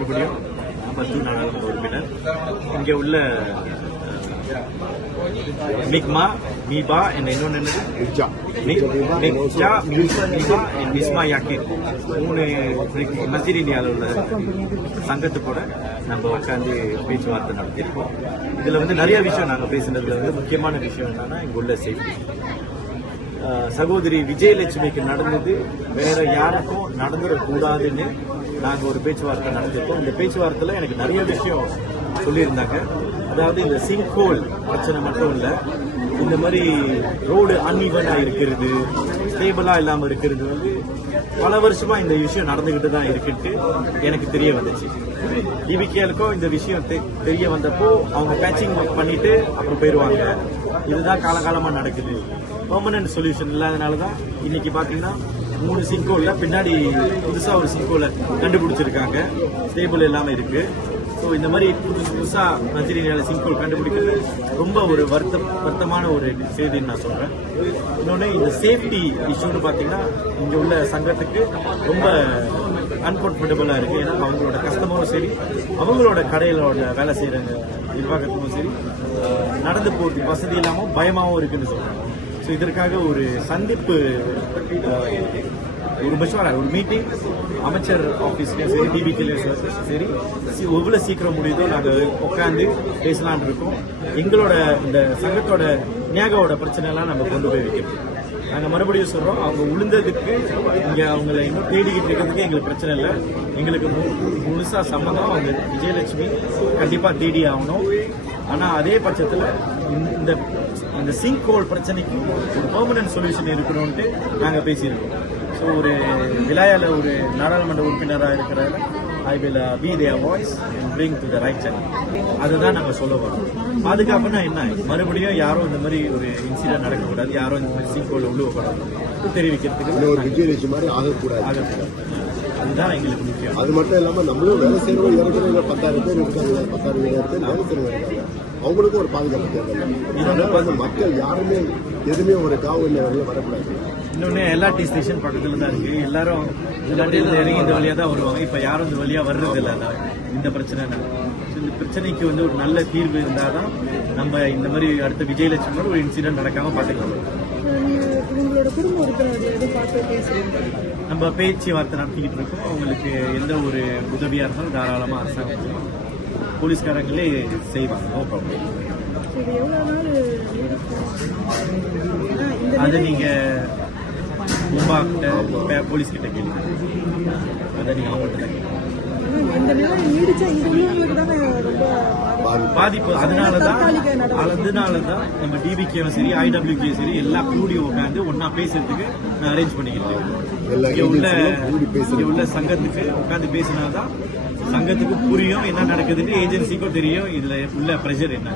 மறுபடியும் பத்து நாடாளுமன்ற உறுப்பினர். இங்கே உள்ள மிக்மா மீபா என்ற இன்னொன்று மிஸ்மா யாக்கின் மூணு இந்தியாவில் உள்ள சங்கத்து கூட நம்ம உட்காந்து பேச்சுவார்த்தை நடத்தியிருக்கோம். இதில் வந்து நிறைய விஷயம் நாங்கள் பேசுனதுல வந்து முக்கியமான விஷயம் என்னன்னா இங்கே உள்ள சேஃப்டி சகோதரி விஜயலட்சுமிக்கு நடந்தது. வேற யாருக்கும் நடந்துடக்கூடாதுன்னு நாங்கள் ஒரு பேச்சுவார்த்தை நடந்திருக்கோம் இந்த பேச்சுவார்த்தையில் எனக்கு நிறைய விஷயம் சொல்லியிருந்தாங்க. அதாவது இந்த சிங்கோல் பிரச்சனை மட்டும் இல்லை இந்த மாதிரி ரோடு அன்இவனாக இருக்கிறது ஸ்டேபிளாக இல்லாமல் இருக்கிறது வந்து பல வருஷமா இந்த விஷயம் நடந்துகிட்டு தான் இருக்குன்ட்டு எனக்கு தெரிய வந்துச்சு. டிபிகேலுக்கும் இந்த விஷயம் தெ- தெரிய வந்தப்போ அவங்க பேச்சிங் பண்ணிட்டு அப்புறம் போயிடுவாங்க இதுதான் காலகாலமாக நடக்குது. பெர்மனன்ட் சொல்யூஷன் இல்லாதனால தான் இன்னைக்கு பார்த்தீங்கன்னா மூணு சிங்கோல்ல பின்னாடி புதுசாக ஒரு சிங்கோல கண்டுபிடிச்சிருக்காங்க. ஸ்டேபிள் எல்லாமே இருக்கு. ஸோ இந்த மாதிரி புதுசு புதுசா நஜீரியால சிங்கோல் கண்டுபிடிக்கிறது ரொம்ப ஒரு வருத்தம் வருத்தமான ஒரு செய்தின்னு நான் சொல்கிறேன் இன்னொன்று இந்த சேஃப்டி இஷ்யூன்னு பார்த்தீங்கன்னா இங்கே உள்ள சங்கத்துக்கு ரொம்ப அன்கம்ஃபர்டபுளாக இருக்குது ஏன்னா அவங்களோட கஸ்டமரும் சரி அவங்களோட கடையிலோட வேலை செய்கிற நிர்வாகத்துக்கும் சரி நடந்து போகிறதுக்கு வசதி இல்லாமல் பயமாகவும் இருக்குன்னு சொல்கிறாங்க ஸோ இதற்காக ஒரு சந்திப்பு ஒரு மஷ்வரா ஒரு மீட்டிங் அமைச்சர் ஆஃபீஸ்லேயும் சரி டிபிக்கிலையும் சரி சரி எவ்வளோ சீக்கிரம் முடியுதோ நாங்கள் உட்காந்து பேசலான் இருக்கோம். எங்களோட இந்த சங்கத்தோட நியாகாவோட பிரச்சனைலாம் நம்ம கொண்டு போய் வைக்கிறோம் நாங்கள் மறுபடியும் சொல்கிறோம் அவங்க உளுந்ததுக்கு இங்கே அவங்கள இன்னும் தேடிக்கிட்டு இருக்கிறதுக்கு எங்களுக்கு பிரச்சனை இல்லை. எங்களுக்கு முழுசாக சம்மந்தம். சம்மதம் அவங்க விஜயலட்சுமி கண்டிப்பாக தேடி ஆகணும். ஆனால் அதே பட்சத்தில் இந்த- இந்த சிங்க் ஹோல் பிரச்சனைக்கு ஒரு பெர்மனன்ட் சொல்யூஷன் இருக்கணும்ட்டு நாங்கள் பேசியிருக்கோம். ஸோ ஒரு விலாயால ஒரு நாடாளுமன்ற உறுப்பினராக இருக்கிறாரு I will be their voice and bring to the right channel அதுதான் நாங்கள் சொல்ல வரோம். பாதுகாப்புனா என்ன மறுபடியும் யாரும் இந்த மாதிரி ஒரு இன்சிடென்ட் நடக்கக்கூடாது. யாரும் இந்த மாதிரி சிங்க் ஹோல் உழுவக்கூடாது தெரிவிக்கிறதுக்கு விஜயலட்சுமி மாதிரி ஆகக்கூடாது. ஆகக்கூடாது. அதுதான் எங்களுக்கு முக்கியம். அது மட்டும் இல்லாம நம்மளும் வேலை செய்யறவங்க ஏற்கனவே பத்தாயிரம் பேர் இருக்காங்க. பத்தாயிரம் பேர் வேலை செய்யறவங்க இருக்காங்க. அவங்களுக்கும் ஒரு பாதுகாப்பு தேவை இதனால வந்து மக்கள் யாருமே எதுவுமே ஒரு காவு இல்லை வெளில வரக்கூடாது. இன்னொன்று எல்ஆர்டி ஸ்டேஷன் பக்கத்தில் தான் இருக்கு. எல்லாரும் இறங்கி இந்த வழியாக தான் வருவாங்க. இப்போ யாரும் இந்த வழியாக வர்றது இல்லை அதான். இந்த பிரச்சனை இந்த பிரச்சனைக்கு வந்து ஒரு நல்ல தீர்வு இருந்தால் தான் நம்ம இந்த மாதிரி அடுத்த விஜயலட்சுமி ஒரு இன்சிடென்ட் நடக்காம பார்த்துக்கலாம். நம்ம பேச்சுவார்த்தை நடத்திக்கிட்டு இருக்கோம். அவங்களுக்கு எந்த ஒரு உதவியாக இருந்தாலும் தாராளமாக அரசாங்கம். போலீஸ்காரங்களே செய்வாங்க நோ ப்ராப்ளம் அது நீங்க மும்பா கிட்ட போலீஸ் கிட்ட கேளுங்க. அதை நீங்க அவங்கள்ட்ட கேளுங்க ஆனா இந்த நிலை நீடிச்சா இங்க உள்ளவங்களுக்கு தானே ரொம்ப பாதிப்பு. அதனால தான். அதனால தான் நம்ம டிபிகேவும் சரி ஐடபிள்யூகே சரி எல்லாம் கூடி உட்காந்து ஒண்ணா பேசுறதுக்கு நான் அரேஞ்ச் பண்ணிக்கிட்டேன் எல்லா இங்க உள்ள உள்ள சங்கத்துக்கு உட்காந்து பேசினாதான் சங்கத்துக்கு புரியும் என்ன நடக்குதுன்னு ஏஜென்சிக்கும் தெரியும். இதுல உள்ள ப்ரெஷர் என்ன?